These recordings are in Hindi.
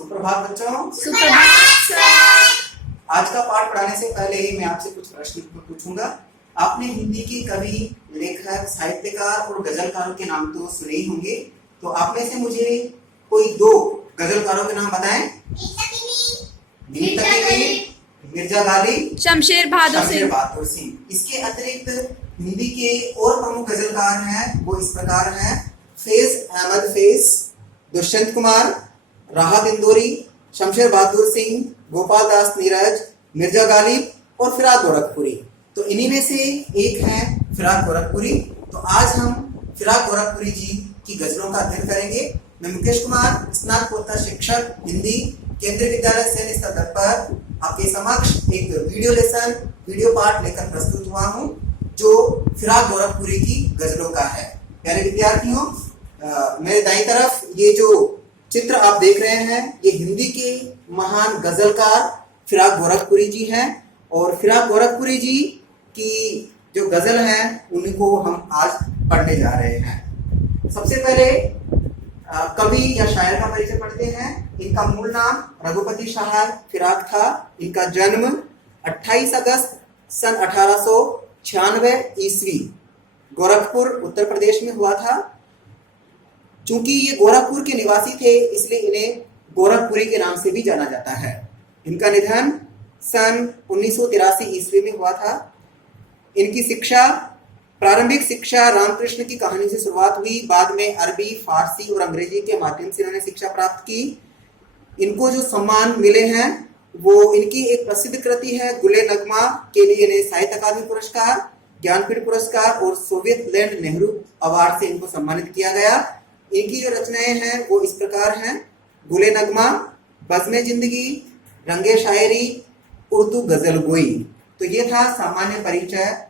सुप्रभात बच्चों। सुप्रभात सर। आज का पाठ पढ़ाने से पहले ही मैं आपसे कुछ प्रश्न पूछूंगा। आपने हिंदी के कवि, लेखक, साहित्यकार और गजलकारों के नाम तो सुने ही होंगे, तो आप में से मुझे कोई दो गजलकारों के नाम बताएं। मिर्जा गालिब, शमशेर बहादुर सिंह। इसके अतिरिक्त हिंदी के और प्रमुख गजलकार हैं, वो इस प्रकार हैं: फैज अहमद फैज, दुष्यंत कुमार, राहत इंदौरी, शमशेर बहादुर सिंह, गोपाल दास नीरज, मिर्जा गालिब और फिराक गोरखपुरी। तो इन्हीं में से एक हैं फिराक गोरखपुरी। तो आज हम फिराक गोरखपुरी जी की गजलों का अध्ययन करेंगे। मैं मुकेश कुमार, स्नातकोत्तर शिक्षक हिंदी, केंद्रीय विद्यालय सैनिक स्तर पर आपके समक्ष एक वीडियो पाठ लेकर प्रस्तुत हुआ हूँ, जो फिराक गोरखपुरी की गजलों का है। प्यारे विद्यार्थियों, मेरे दाईं तरफ ये जो चित्र आप देख रहे हैं, ये हिंदी के महान गजलकार फिराक गोरखपुरी जी हैं। और फिराक गोरखपुरी जी की जो गजल हैं उनको हम आज पढ़ने जा रहे हैं। सबसे पहले कवि या शायर का परिचय पढ़ते हैं। इनका मूल नाम रघुपति शाहर फिराक था। इनका जन्म 28 अगस्त सन 1896 ईस्वी गोरखपुर उत्तर प्रदेश में हुआ था। चूंकि ये गोरखपुर के निवासी थे, इसलिए इन्हें गोरखपुरी के नाम से भी जाना जाता है। इनका निधन सन 1983 ईस्वी में हुआ था। इनकी प्रारंभिक शिक्षा रामकृष्ण की कहानी से शुरुआत हुई। बाद में अरबी, फारसी और अंग्रेजी के माध्यम से इन्होंने शिक्षा प्राप्त की। इनको जो सम्मान मिले हैं वो इनकी एक प्रसिद्ध कृति है गुले नगमा, के लिए इन्हें साहित्य अकादमी पुरस्कार, ज्ञानपीठ पुरस्कार और सोवियत लैंड नेहरू अवार्ड से इनको सम्मानित किया गया। इनकी जो रचनाएं हैं वो इस प्रकार हैं: गुले नगमा, बज़्म जिंदगी, रंगे शायरी, उर्दू गजल गोई। तो ये था सामान्य परिचय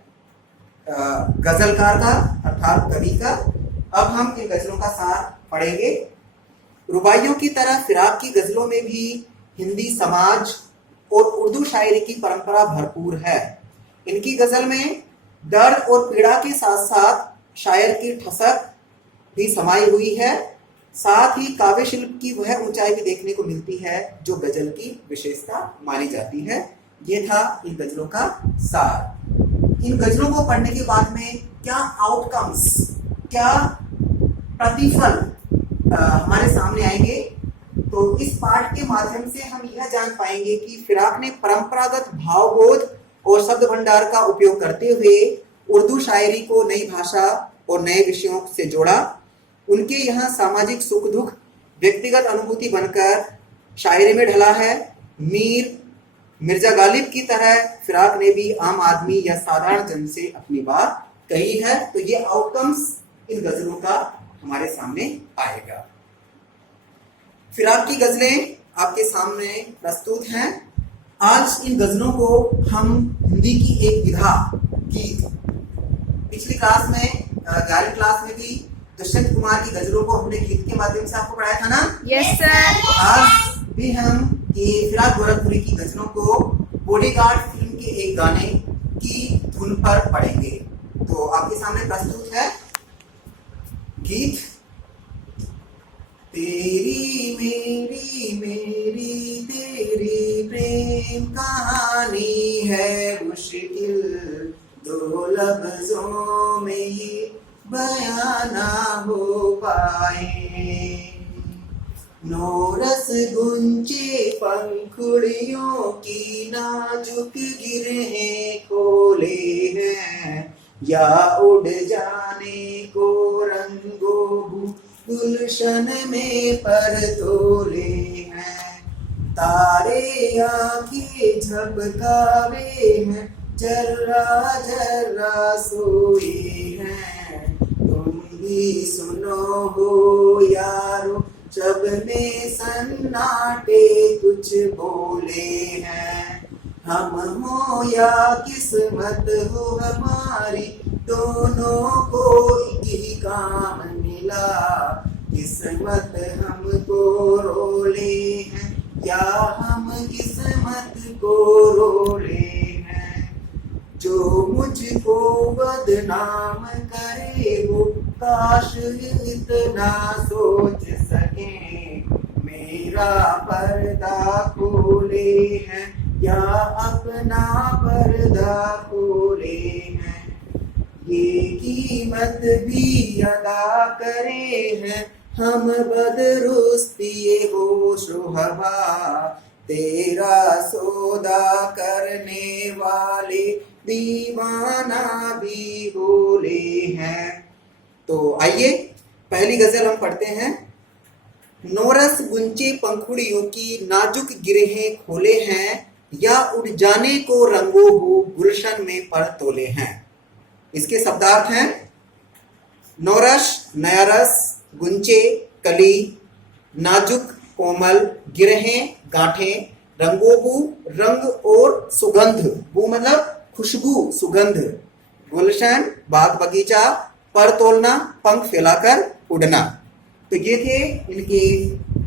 गजलकार का अर्थात कवि का। अब हम इन गजलों का सार पढ़ेंगे। रुबाइयों की तरह फिराक की गजलों में भी हिंदी समाज और उर्दू शायरी की परंपरा भरपूर है। इनकी गजल में दर्द और पीड़ा के साथ साथ शायर की ठसक भी समाई हुई है। साथ ही काव्य शिल्प की वह ऊंचाई भी देखने को मिलती है जो गजल की विशेषता मानी जाती है। ये था इन गजलों का सार। इन गजलों को पढ़ने के बाद में क्या आउटकम्स, क्या प्रतिफल हमारे सामने आएंगे, तो इस पाठ के माध्यम से हम यह जान पाएंगे कि फिराक ने परंपरागत भावबोध और शब्द भंडार का उपयोग करते हुए उर्दू शायरी को नई भाषा और नए विषयों से जोड़ा। उनके यहाँ सामाजिक सुख दुख व्यक्तिगत अनुभूति बनकर शायरी में ढला है। मिर्जा गालिब की तरह फिराक ने भी आम आदमी या साधारण जन से अपनी बात कही है। तो ये आउटकम्स इन गजलों का हमारे सामने आएगा। फिराक की गजलें आपके सामने प्रस्तुत हैं। आज इन गजलों को हम हिंदी की एक विधा की, पिछली क्लास में 11वीं क्लास में भी दुष्यंत कुमार की गजलों को हमने गीत के माध्यम से आपको पढ़ाया था ना? Yes sir. आज भी हम ये फिराक गोरखपुरी की गजलों को बॉडीगार्ड फिल्म के एक गाने की धुन पर पढ़ेंगे। तो आपके सामने प्रस्तुत है गीत। तेरी मेरी तेरी प्रेम कहानी है मुश्किल, दो लफ्जों में ये बयां ना हो पाए। नोरस गुंजे पंखुड़ियों की नाजुक गिरहें खोले हैं, या उड़ जाने को रंगो गुलशन में पर तोले हैं। तारे आंखें झपकावे हैं, जर्रा जर्रा सोए हैं। तुम भी सुनो हो यारो, जब में सन्नाटे कुछ बोले हैं। हम हो या किस्मत हो हमारी, दोनों को एक ही काम मिला। किस्मत हमको रोले हैं, या हम किस्मत को रोले हैं। जो मुझको बदनाम करे वो काश इतना सोच सके, मेरा तेरा पर्दा खोले हैं या अपना पर्दा खोले हैं, ये कीमत भी अदा करे हैं हम बदरुस्ती होशो हवा, तेरा सौदा करने वाले दीवाना भी बोले हैं। तो आइए पहली गजल हम पढ़ते हैं। नौरस गुंजे पंखुड़ियों की नाजुक गिरहें खोले हैं, या उड़ जाने को रंगो हो गुलशन में पर तोले हैं। इसके शब्दार्थ हैं नौरस नया रस, गुंचे कली, नाजुक कोमल, गिरहें गांठें, रंगोबू रंग और सुगंध, वो मतलब खुशबू सुगंध, गुलशन बाग बगीचा, पर तोलना पंख फैलाकर उड़ना। तो ये थे इनके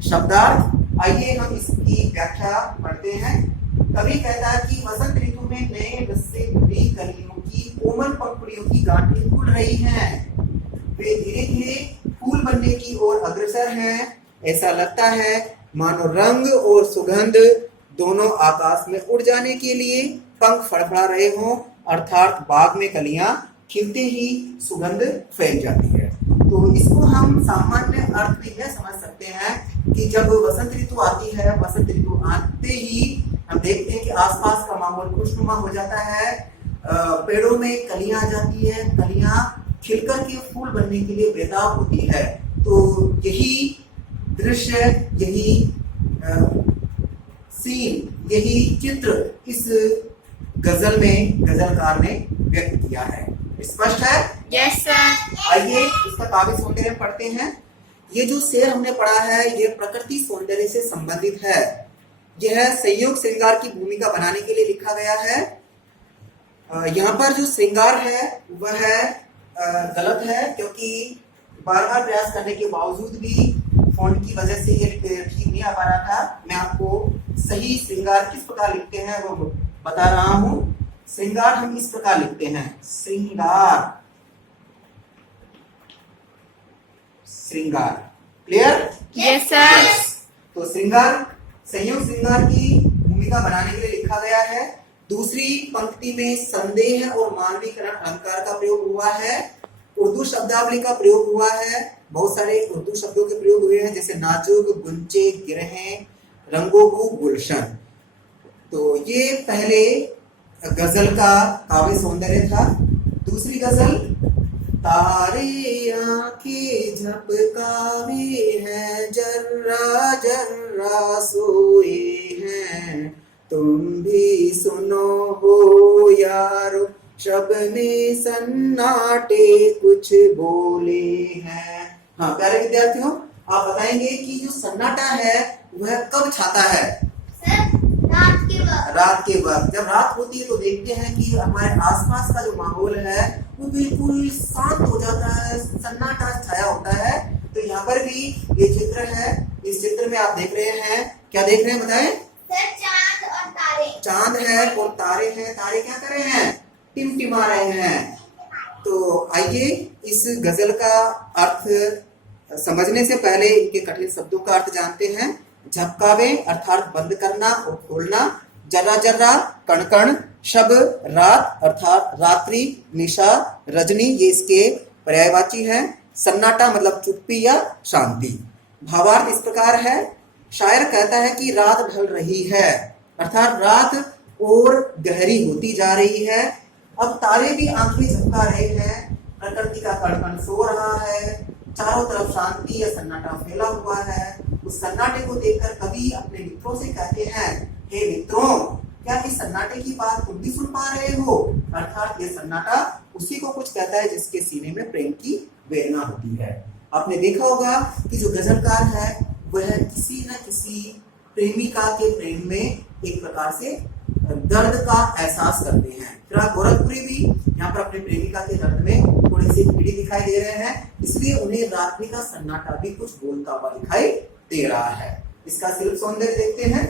शब्दार्थ। आइए हम इसकी व्याख्या पढ़ते हैं। कवि कहता है कि वसंत ऋतु में नए रस से भरी कलियों की कोमल पंखुड़ियों की गांठें खुल रही हैं, वे धीरे धीरे फूल बनने की ओर अग्रसर हैं। ऐसा लगता है मानो रंग और सुगंध दोनों आकाश में उड़ जाने के लिए पंख फड़फड़ा रहे हों, अर्थात बाग में कलियां खिलते ही सुगंध फैल जाती है। तो इसको हम सामान्य अर्थ में यह समझ सकते हैं कि जब वसंत ऋतु आती है, वसंत ऋतु आते ही हम देखते हैं कि आसपास का माहौल खुशनुमा हो जाता है, पेड़ों में कलियां आ जाती है, कलियां खिलकर के फूल बनने के लिए बेताब होती है। तो यही दृश्य, यही सीन, यही चित्र इस गजल में गजलकार ने व्यक्त किया है। स्पष्ट है? Yes sir. आइए इसका काव्य सौंदर्य पढ़ते हैं। ये जो शेर हमने पढ़ा है ये प्रकृति सौंदर्य से संबंधित है। यह संयोग श्रृंगार की भूमिका बनाने के लिए लिखा गया है। यहाँ पर जो श्रृंगार है वह गलत है, क्योंकि बार बार प्रयास करने के बावजूद भी फॉन्ट की वजह से ये ठीक नहीं आ पा रहा था। मैं आपको सही श्रृंगार किस प्रकार लिखते हैं वो बता रहा हूं। श्रृंगार हम इस प्रकार लिखते हैं, श्रृंगार, श्रृंगार। क्लियर? Yes sir. तो श्रृंगार संयोग श्रृंगार की भूमिका बनाने के लिए लिखा गया है। दूसरी पंक्ति में संदेह और मानवीकरण अलंकार का प्रयोग हुआ है, उर्दू शब्दावली का प्रयोग हुआ है, बहुत सारे उर्दू शब्दों के प्रयोग हुए हैं, जैसे नाजुक, गुंचे, गिरहें, रंगोबू, गुलशन। तो ये पहले गजल का काव्य सौंदर्य था। दूसरी गजल, तारे आंखें झपकावे हैं, जर्रा जर्रा सोए हैं, तुम भी सुनो हो यारो, शब में सन्नाटे कुछ बोले हैं। हाँ प्यारे विद्यार्थियों, आप बताएंगे कि जो सन्नाटा है वह कब छाता है? रात के वक्त। जब रात होती है तो देखते हैं कि हमारे आसपास का जो माहौल है वो बिल्कुल शांत हो जाता है, सन्नाटा छाया होता है। तो यहाँ पर भी ये चित्र है, इस चित्र में आप देख रहे हैं, क्या देख रहे हैं बताएं? सर चांद और तारे। चांद है और तारे हैं। तारे क्या कर रहे हैं? टिमटिमा रहे हैं। तो आइए इस गजल का अर्थ समझने से पहले इनके कठिन शब्दों का अर्थ जानते हैं। झपकावे अर्थात बंद करना और खोलना, जर्रा जर्रा कण कण, शब रात अर्थात रात्रि, निशा रजनी ये इसके पर्यायवाची हैं, सन्नाटा मतलब चुप्पी या शांति। भावार्थ इस प्रकार है, शायर कहता है कि रात ढल रही है अर्थात रात और गहरी होती जा रही है। अब तारे भी आंखें झपका रहे हैं, प्रकृति का कण कण सो रहा है, चारों तरफ शांति या सन्नाटा फैला हुआ है। उस सन्नाटे को देखकर कवि अपने मित्रों से कहते हैं, हे मित्रों, क्या इस सन्नाटे की बात तुम भी सुन पा रहे हो? अर्थात ये सन्नाटा उसी को कुछ कहता है जिसके सीने में प्रेम की वेदना होती है। आपने देखा होगा कि जो गजलकार है वह किसी न किसी प्रेमिका के प्रेम में एक प्रकार से दर्द का एहसास करते हैं। फिर गोरखपुरी भी यहाँ पर अपने प्रेमिका के दर्द में थोड़ी सी पीड़ी दिखाई दे रहे हैं, इसलिए उन्हें रात्रि का सन्नाटा भी कुछ बोलता हुआ दिखाई दे रहा है। इसका शिल्प सौंदर्य देखते हैं।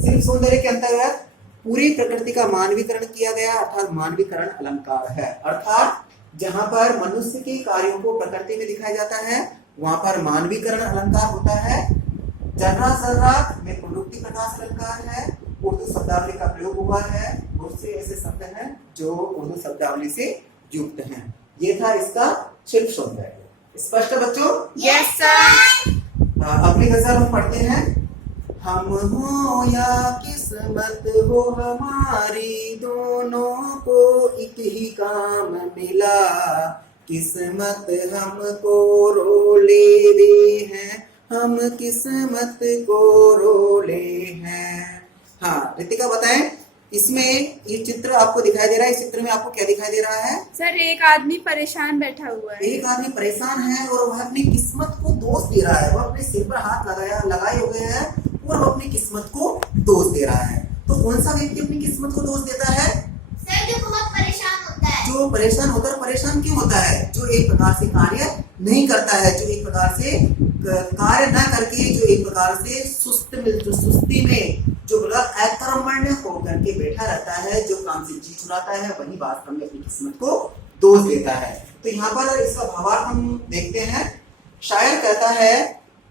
शिल्प सौंदर्य के अंतर्गत पूरी प्रकृति का मानवीकरण किया गया अर्थात मानवीकरण अलंकार है। अर्थात जहाँ पर मनुष्य के कार्यों को प्रकृति में दिखाया जाता है वहां पर मानवीकरण अलंकार होता है। जर्रा जर्रा में पुनरुक्ति प्रकाश अलंकार है, उर्दू शब्दावली का प्रयोग हुआ है। बहुत से ऐसे शब्द हैं जो उर्दू शब्दावली से युक्त हैं। ये था इसका शिल्प सौंदर्य। स्पष्ट है बच्चों? Yes, sir. अगली गजल हम पढ़ते हैं। हम हो या किस्मत हो हमारी, दोनों को एक ही काम मिला, किस्मत हमको रोले वे हैं, हम किस्मत को रोले हैं। हाँ रितिका बताएं, इसमें ये चित्र आपको दिखाई दे रहा है, इस चित्र में आपको क्या दिखाई दे रहा है? सर एक आदमी परेशान बैठा हुआ है। एक आदमी परेशान है और वह अपनी किस्मत को दोष दे रहा है। वह अपने सिर पर हाथ लगाए हुए है और वह अपनी किस्मत को दोष दे रहा है। तो कौन सा व्यक्ति अपनी किस्मत को दोष देता है? सर जो बहुत परेशान होता है। जो परेशान होता है। परेशान क्यों होता है? जो एक प्रकार से कार्य नहीं करता है, जो एक प्रकार से कार्य न करके, जो एक प्रकार से सुस्ती में जो अकर्मण्य होकर के बैठा रहता है, जो काम से जी चुराता है, वही वास्तव में अपनी किस्मत को दोष देता है। तो यहाँ पर इसका भावार्थ हम देखते हैं। शायर कहता है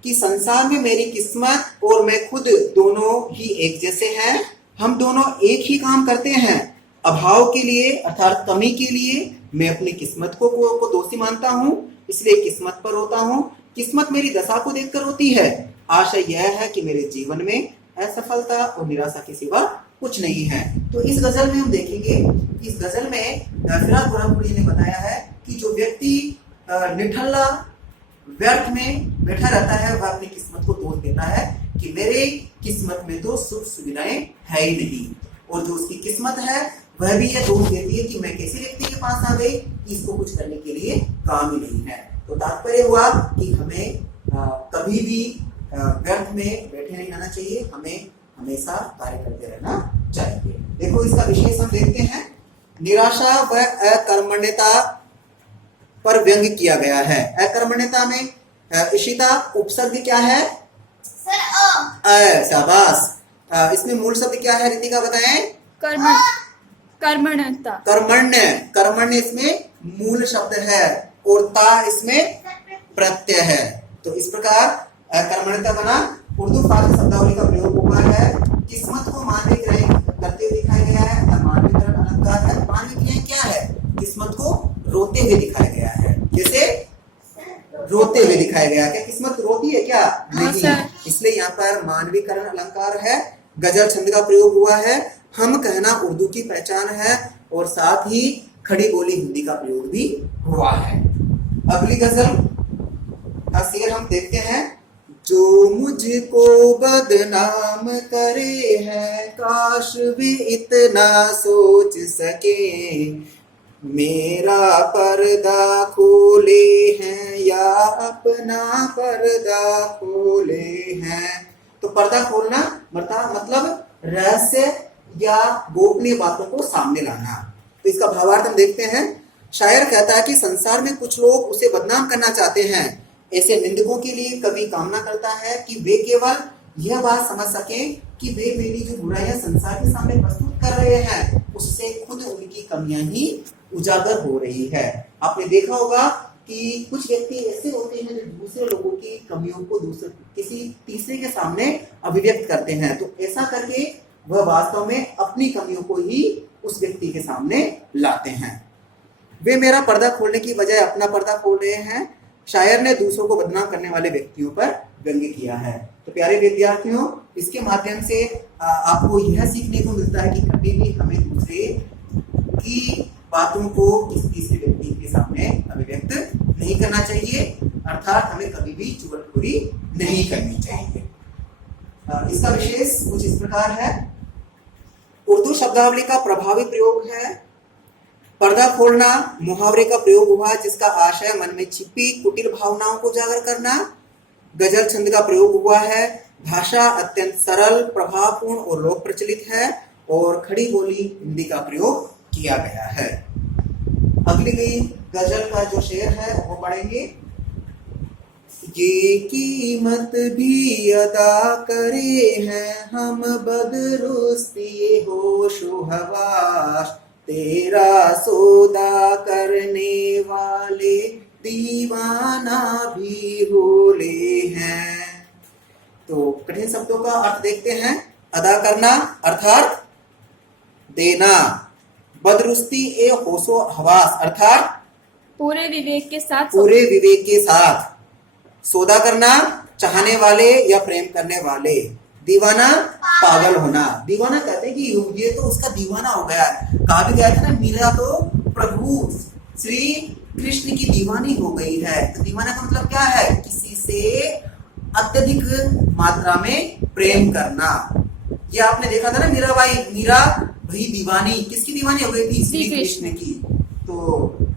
कि संसार में मेरी किस्मत और मैं खुद दोनों ही एक जैसे हैं। हम दोनों एक ही काम करते हैं। अभाव के लिए अर्थात कमी के लिए मैं अपनी किस्मत को दोषी मानता हूँ, इसलिए किस्मत पर रोता हूँ। किस्मत मेरी दशा को देखकर रोती है। आशा यह है कि मेरे जीवन में असफलता और निराशा के सिवा कुछ नहीं है। तो इस गजल में हम देखेंगे, इस गजल में फिराक गोरखपुरी ने बताया है कि जो व्यक्ति निठल्ला व्यर्थ में बैठा रहता है, वह अपनी किस्मत को दोष देता है कि मेरे किस्मत में तो सुख सुविधाएं है ही नहीं। और जो उसकी किस्मत है वह भी यह दोष देती है कि मैं कैसे व्यक्ति के पास आ गई कि इसको कुछ करने के लिए काम ही नहीं है। तो तात्पर्य हुआ कि हमें कभी भी व्यर्थ में बैठे नहीं रहना चाहिए, हमें हमेशा कार्य करते रहना चाहिए। देखो इसका विशेष हम देखते हैं। निराशा व अकर्मण्यता पर व्यंग किया गया है। अकर्मण्यता में इशिता उपसर्ग क्या है? सर शाबाश। इसमें मूल शब्द क्या है रितिका बताएं? कर्मण्यता। कर्मण्य इसमें मूल शब्द है और ता इसमें प्रत्यय है। तो इस प्रकार कर्मण्यता बना। उर्दू फारसी शब्दावली का प्रयोग हुआ है। किस्मत को मानविक करते हुए दिखाया गया है। मानविकरण अलंकार है। मानविक क्रिया क्या है? किस्मत को रोते हुए दिखाया गया है। जैसे रोते हुए दिखाया गया। क्या किस्मत रोती है क्या? नहीं। इसलिए यहाँ पर मानवीकरण अलंकार है। गजल छंद का प्रयोग हुआ है। हम कहना उर्दू की पहचान है और साथ ही खड़ी बोली हिंदी का प्रयोग भी हुआ है। अगली गजल का शेर हम देखते हैं। जो मुझको बदनाम करे है, काश भी इतना सोच सके, मेरा पर्दा खोले हैं या अपना पर्दा खोले हैं। तो पर्दा खोलना मतलब रहस्य या गोपनीय बातों को सामने लाना। तो इसका भावार्थ हम देखते हैं। शायर कहता है कि संसार में कुछ लोग उसे बदनाम करना चाहते हैं। ऐसे निंदकों के लिए कवि कामना करता है कि वे केवल यह बात समझ सकें कि वे मेरी जो बुराइयां संसार के सामने प्रस्तुत कर रहे हैं, उससे खुद उनकी कमियां ही उजागर हो रही है। आपने देखा होगा कि कुछ व्यक्ति ऐसे होते हैं जो दूसरे लोगों की कमियों को किसी तीसरे के सामने अभिव्यक्त करते हैं। तो ऐसा करके वह वास्तव में अपनी कमियों को ही उस व्यक्ति के सामने लाते हैं। वे मेरा पर्दा खोलने की बजाय अपना पर्दा खोल रहे हैं। शायर ने दूसरों को बदनाम करने वाले व्यक्तियों पर व्यंग्य किया है। तो प्यारे विद्यार्थियों, इसके माध्यम से आपको यह सीखने को मिलता है कि कभी भी हमें दूसरे की बातों को किसी तीसरे व्यक्ति के सामने अभिव्यक्त नहीं करना चाहिए, अर्थात हमें कभी भी चुगलखोरी नहीं करनी चाहिए। इसका विशेष कुछ इस प्रकार है। उर्दू शब्दावली का प्रभावी प्रयोग है। पर्दा खोलना मुहावरे का प्रयोग हुआ जिसका आशय मन में छिपी कुटिल भावनाओं को जागर करना। गजल छंद का प्रयोग हुआ है। भाषा अत्यंत सरल, प्रभावपूर्ण और लोक प्रचलित है और खड़ी बोली हिंदी का प्रयोग किया गया है। अगली गजल का जो शेर है वो पढ़ेंगे। ये कीमत भी अदा करे हैं हम बदरुस्ती होशो हवास, तेरा सौदा करने वाले दीवाना भी होले हैं। तो कठिन शब्दों का अर्थ देखते हैं। अदा करना अर्थात देना, बदरुस्ती ए होशो हवास अर्थात पूरे विवेक के साथ पूरे विवेक के साथ, सौदा करना चाहने वाले या प्रेम करने वाले, दीवाना पागल होना। दीवाना कहते हैं कि ये तो उसका दीवाना हो गया है। कहा भी गया था ना, मीरा तो प्रभु श्री कृष्ण की दीवानी हो गई है। तो दीवाना का मतलब क्या है? किसी से अत्यधिक मात्रा में प्रेम करना। ये आपने देखा था ना, मीरा भाई दीवानी, किसकी दीवानी हो गई थी? श्री कृष्ण की। तो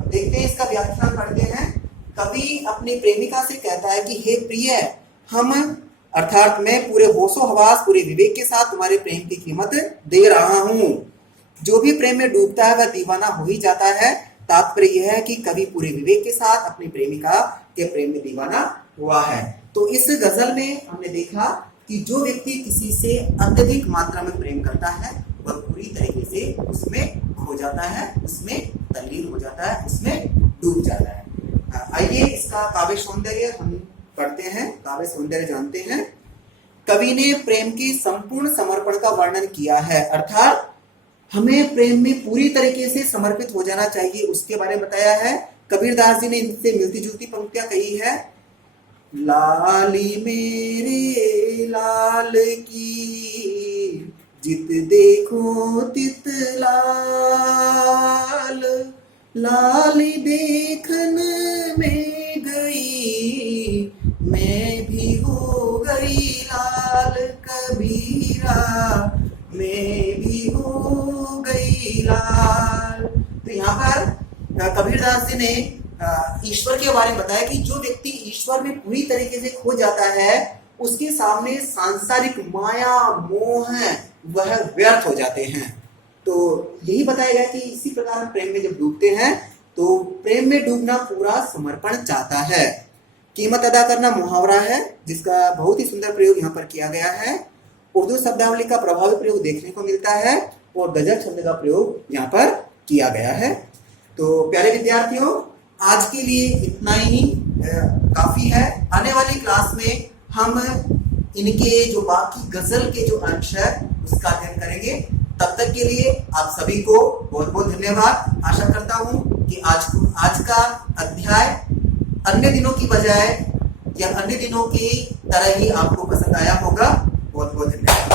अब देखते हैं, इसका व्याख्यान पढ़ते हैं। कवि अपनी प्रेमिका से कहता है कि हे प्रिय, हम अर्थात मैं पूरे होशो हवास पूरे विवेक के साथ तुम्हारे प्रेम की कीमत दे रहा हूँ। जो भी प्रेम में डूबता है वह दीवाना हो ही जाता है। तात्पर्य यह है कि कवि पूरे विवेक के साथ अपनी प्रेमिका के प्रेम में दीवाना हुआ है। तो इस गजल में हमने देखा कि जो व्यक्ति किसी से अत्यधिक मात्रा में प्रेम करता है वह पूरी तरीके से उसमें खो जाता है, उसमें तल्लीन हो जाता है, उसमें डूब जाता है। आइए इसका काव्य सौंदर्य हम पढ़ते हैं, काव्य सौंदर्य जानते हैं। कवि ने प्रेम के संपूर्ण समर्पण का वर्णन किया है, अर्थात हमें प्रेम में पूरी तरीके से समर्पित हो जाना चाहिए, उसके बारे में बताया है। कबीरदास जी ने इनसे मिलती जुलती पंक्तियां कही है। लाली मेरे लाल की जित देखो तित लाल, लाली देखन में गई मैं भी हो गई लाल, कबीरा मैं भी हो गई लाल। तो यहाँ पर कबीरदास जी ने ईश्वर के बारे में बताया कि जो व्यक्ति ईश्वर में पूरी तरीके से खो जाता है उसके सामने सांसारिक माया मोह वह व्यर्थ हो जाते हैं। तो यही बताया गया कि इसी प्रकार हम प्रेम में जब डूबते हैं तो प्रेम में डूबना पूरा समर्पण चाहता है। कीमत अदा करना मुहावरा है जिसका बहुत ही सुंदर प्रयोग यहाँ पर किया गया है। उर्दू शब्दावली का प्रभावी प्रयोग देखने को मिलता है और गजल शब्द का प्रयोग यहाँ पर किया गया है। तो प्यारे विद्यार्थियों, आज के लिए इतना ही काफी है। आने वाली क्लास में हम इनके जो बाकी गजल के जो अंश है उसका अध्ययन करेंगे। तब तक के लिए आप सभी को बहुत बहुत धन्यवाद। आशा करता हूँ कि आज का अध्याय अन्य दिनों की बजाय या अन्य दिनों की तरह ही आपको पसंद आया होगा। बहुत बहुत धन्यवाद।